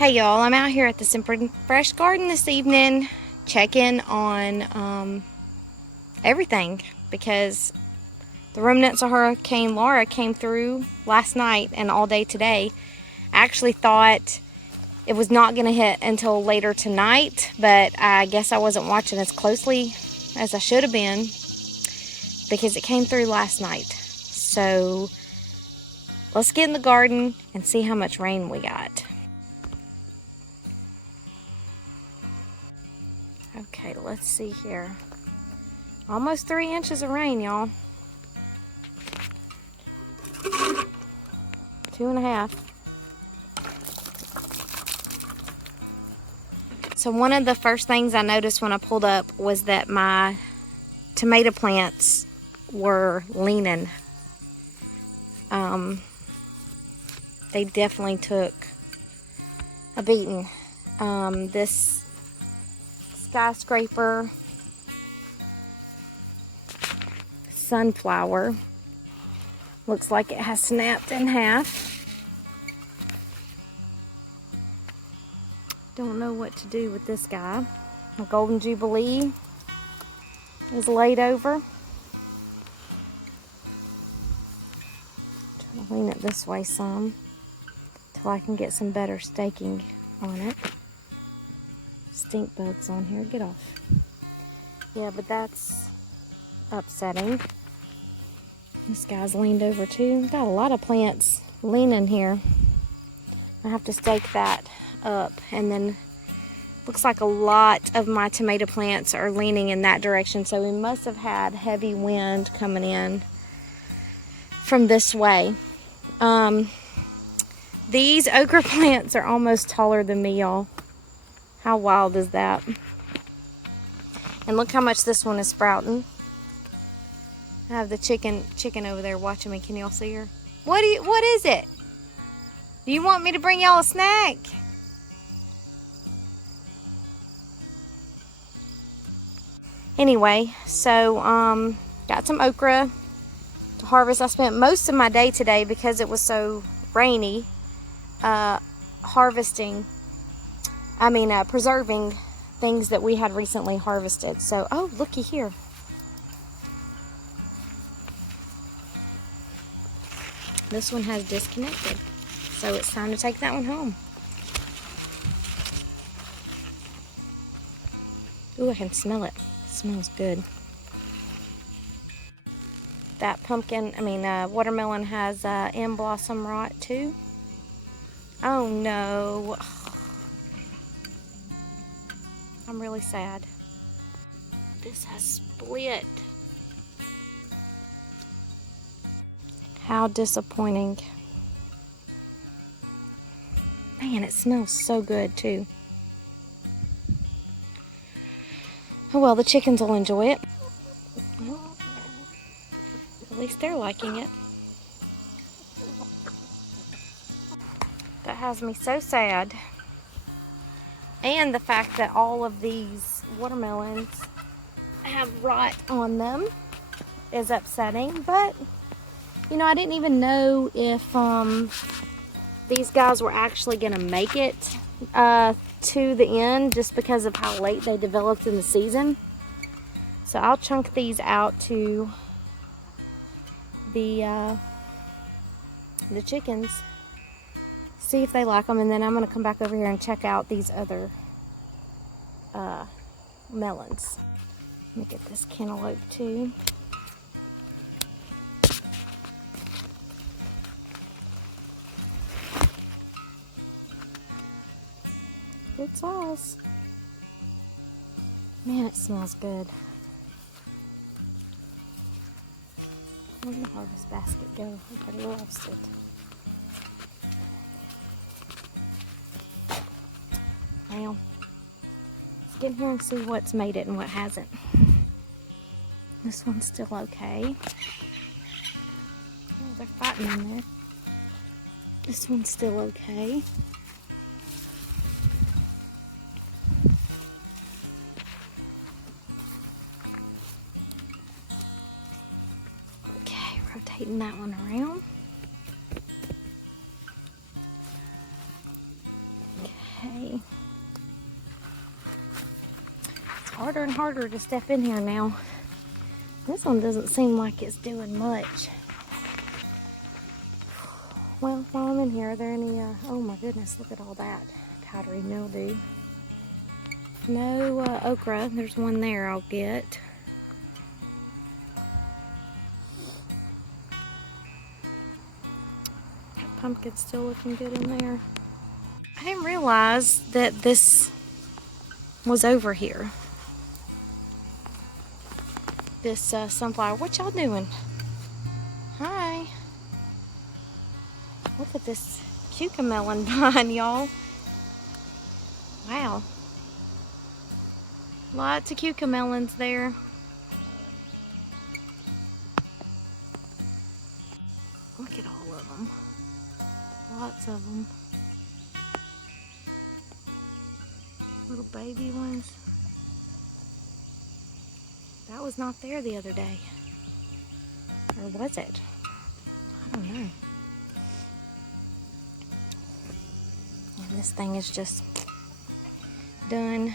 Hey y'all, I'm out here at the Semper Fresh Garden this evening checking on everything because the remnants of Hurricane Laura came through last night and all day today. I actually thought it was not going to hit until later tonight, but I guess I wasn't watching as closely as I should have been because it came through last night. So let's get in the garden and see how much rain we got. Okay, let's see here. Almost 3 inches of rain, y'all. 2.5. So one of the first things I noticed when I pulled up was that my tomato plants were leaning. They definitely took a beating. This skyscraper sunflower looks like it has snapped in half. Don't know what to do with this guy. A golden jubilee is laid over. Try to lean it this way some till I can get some better staking on it. Stink bugs on here, get off. Yeah, but that's upsetting. This guy's leaned over too. Got a lot of plants leaning here. I have to stake that up, and then looks like a lot of my tomato plants are leaning in that direction, so we must have had heavy wind coming in from this way. These okra plants are almost taller than me, y'all. How wild is that? And look how much this one is sprouting. I have the chicken over there watching me. Can y'all see her? What is it? Do you want me to bring y'all a snack? Anyway, so got some okra to harvest. I spent most of my day today because it was so rainy preserving things that we had recently harvested. So, oh, looky here. This one has disconnected, so it's time to take that one home. Ooh, I can smell it. It smells good. That watermelon has end blossom rot too. Oh no. I'm really sad. This has split. How disappointing. Man, it smells so good too. Oh well, the chickens will enjoy it. Well, at least they're liking it. That has me so sad. And the fact that all of these watermelons have rot on them is upsetting. But, you know, I didn't even know if these guys were actually going to make it to the end just because of how late they developed in the season. So I'll chunk these out to the chickens, see if they like them, and then I'm going to come back over here and check out these other melons. Let me get this cantaloupe too. Good size. Man, it smells good. Where'd the harvest basket go? Everybody loves it. Well, let's get in here and see what's made it and what hasn't. This one's still okay. Oh, they're fighting in there. This one's still okay. Okay, rotating that one around. Okay. It's harder and harder to step in here now. This one doesn't seem like it's doing much. Well, while I'm in here, are there any, oh my goodness, look at all that powdery mildew. No okra. There's one there I'll get. That pumpkin's still looking good in there. I didn't realize that this was over here. This sunflower. What y'all doing? Hi. Look at this cucamelon vine, y'all. Wow. Lots of cucamelons there. Look at all of them. Lots of them. Little baby ones. That was not there the other day. Or was it? I don't know. And this thing is just done.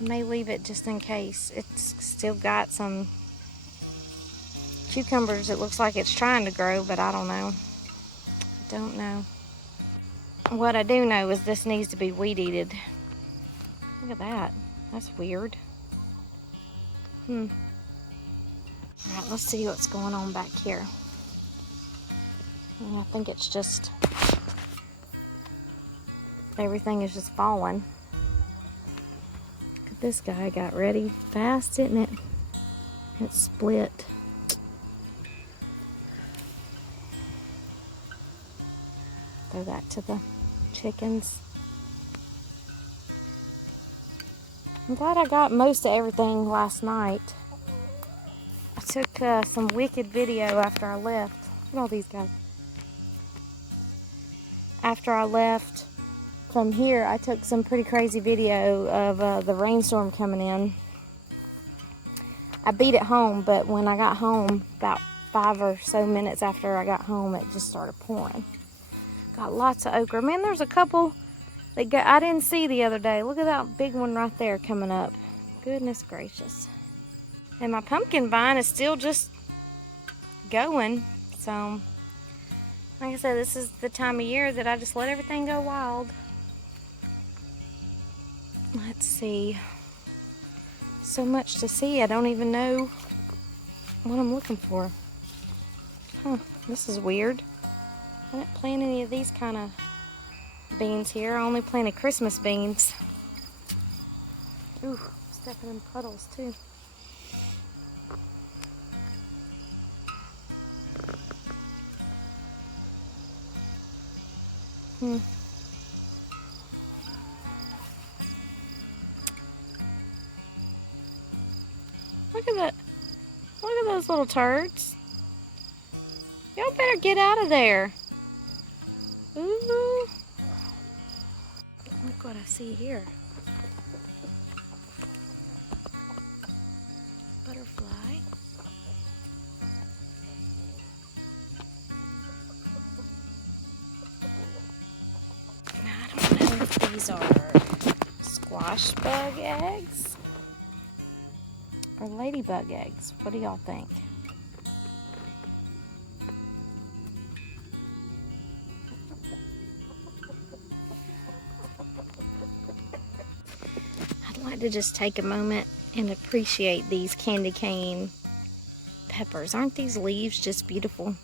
I may leave it just in case. It's still got some cucumbers. It looks like it's trying to grow, but I don't know. I don't know. What I do know is this needs to be weed eated. Look at that. That's weird. Alright, let's see what's going on back here. And I think it's just everything is just falling. Look at this guy got ready fast, isn't it? It's split. Throw that to the chickens. I'm glad I got most of everything last night. I took some wicked video after I left. Look at all these guys. After I left from here, I took some pretty crazy video of the rainstorm coming in. I beat it home, but when I got home, about 5 or so minutes after I got home, it just started pouring. Got lots of okra. Man, there's a couple that I didn't see the other day. Look at that big one right there coming up. Goodness gracious. And my pumpkin vine is still just going. So, like I said, this is the time of year that I just let everything go wild. Let's see. So much to see. I don't even know what I'm looking for. Huh, this is weird. I didn't plant any of these kind of beans here. I only planted Christmas beans. Ooh, stepping in puddles too. Look at that. Look at those little turds. Y'all better get out of there. Ooh. Look what I see here. Butterfly. Now, I don't know if these are squash bug eggs or ladybug eggs. What do y'all think? I'd like to just take a moment and appreciate these candy cane peppers. Aren't these leaves just beautiful?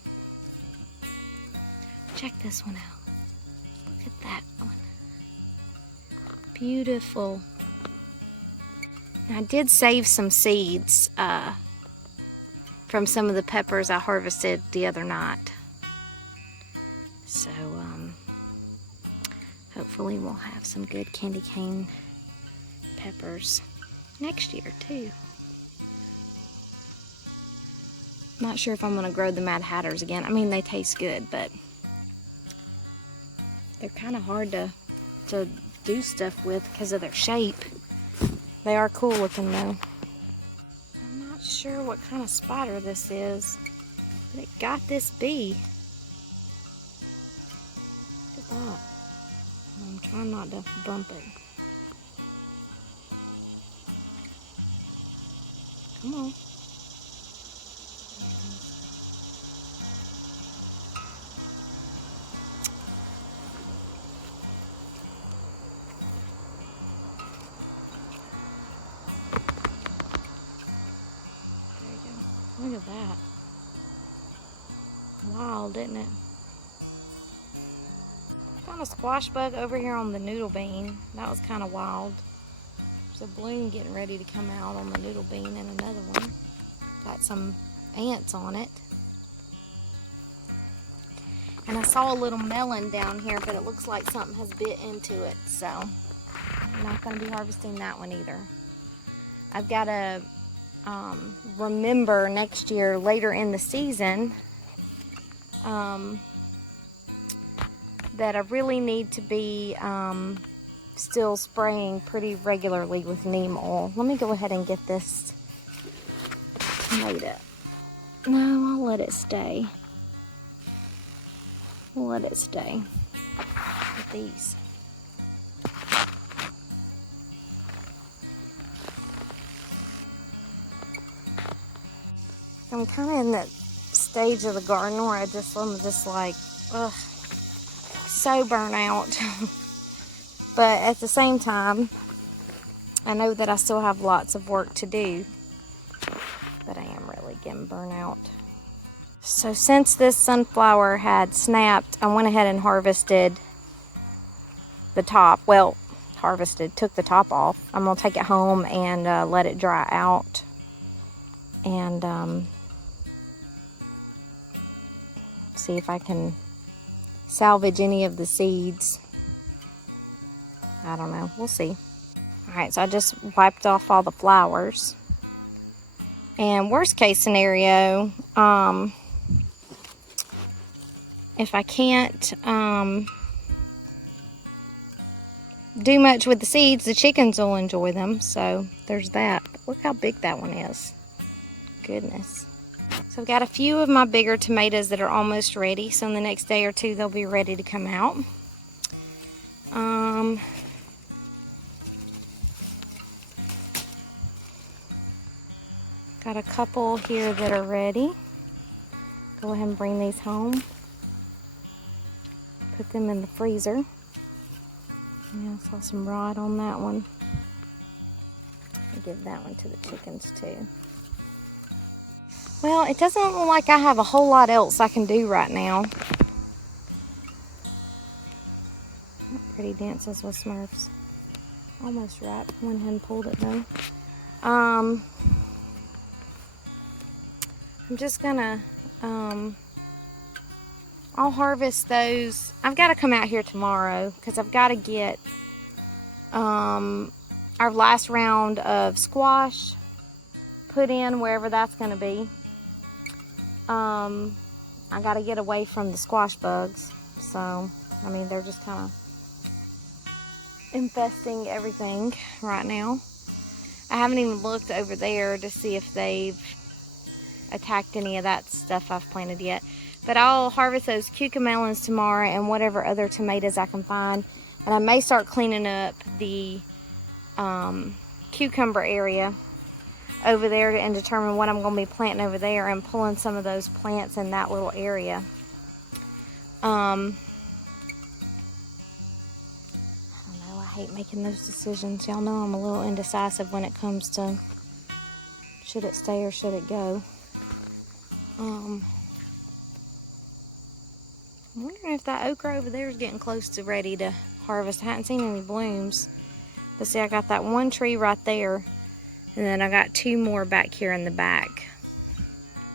Check this one out. Look at that one. Beautiful. I did save some seeds from some of the peppers I harvested the other night. So hopefully we'll have some good candy cane peppers next year too. Not sure if I'm going to grow the Mad Hatters again. I mean, they taste good, but they're kind of hard to do stuff with because of their shape. They are cool looking though. I'm not sure what kind of spider this is, but it got this bee. Look at that. I'm trying not to bump it. Come on. There you go. Look at that. Wild, isn't it? Found a squash bug over here on the noodle bean. That was kind of wild. There's a bloom getting ready to come out on the noodle bean and another one. Got some ants on it. And I saw a little melon down here, but it looks like something has bit into it, so I'm not going to be harvesting that one either. I've got to remember next year, later in the season, that I really need to be still spraying pretty regularly with neem oil. Let me go ahead and get this tomato. No, I'll let it stay. Let it stay with these. I'm kind of in that stage of the garden where I'm just like, ugh, so burnt out. But at the same time, I know that I still have lots of work to do, but I am really getting burnt out. So since this sunflower had snapped, I went ahead and harvested the top. Well, took the top off. I'm gonna take it home and let it dry out, and see if I can salvage any of the seeds. I don't know, we'll see. All right, so I just wiped off all the flowers. And worst case scenario, if I can't do much with the seeds, the chickens will enjoy them. So there's that. Look how big that one is. Goodness. So I've got a few of my bigger tomatoes that are almost ready. So in the next day or two, they'll be ready to come out. Got a couple here that are ready. Go ahead and bring these home. Put them in the freezer. Yeah, I saw some rot on that one. I'll give that one to the chickens too. Well, it doesn't look like I have a whole lot else I can do right now. Pretty dances with Smurfs. Almost ripe. Went ahead and pulled it though. I'm just gonna, I'll harvest those. I've got to come out here tomorrow because I've got to get our last round of squash put in wherever that's going to be. I got to get away from the squash bugs. So, I mean, they're just kind of infesting everything right now. I haven't even looked over there to see if they've attacked any of that stuff I've planted yet. But I'll harvest those cucamelons tomorrow and whatever other tomatoes I can find. And I may start cleaning up the cucumber area over there and determine what I'm going to be planting over there and pulling some of those plants in that little area. I don't know, I hate making those decisions. Y'all know I'm a little indecisive when it comes to should it stay or should it go. I'm wondering if that okra over there is getting close to ready to harvest. I haven't seen any blooms. But see, I got that one tree right there. And then I got two more back here in the back.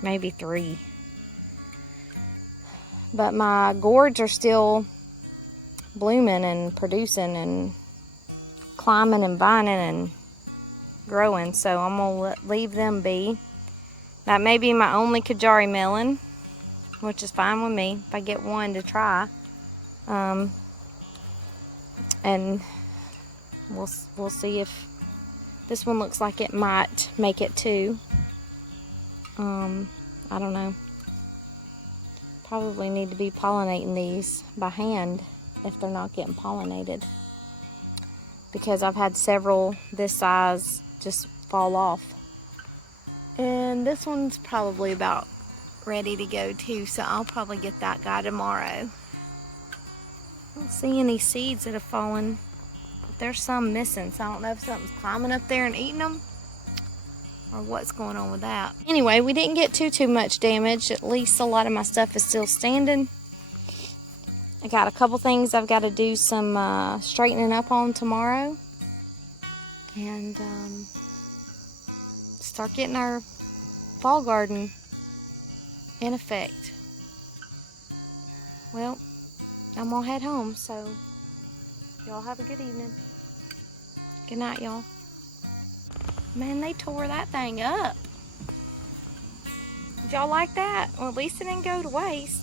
Maybe three. But my gourds are still blooming and producing and climbing and vining and growing. So I'm going to leave them be. That may be my only Kajari melon, which is fine with me if I get one to try. And we'll see if this one looks like it might make it too. I don't know. Probably need to be pollinating these by hand. if they're not getting pollinated, because I've had several this size just fall off. And this one's probably about ready to go too, so I'll probably get that guy tomorrow. I don't see any seeds that have fallen, but there's some missing, so I don't know if something's climbing up there and eating them or what's going on with that. Anyway, we didn't get too much damage. At least a lot of my stuff is still standing. I got a couple things I've got to do some straightening up on tomorrow, and start getting our fall garden in effect. Well, I'm gonna head home, so y'all have a good evening. Good night, y'all. Man, they tore that thing up. Did y'all like that? Well, at least it didn't go to waste.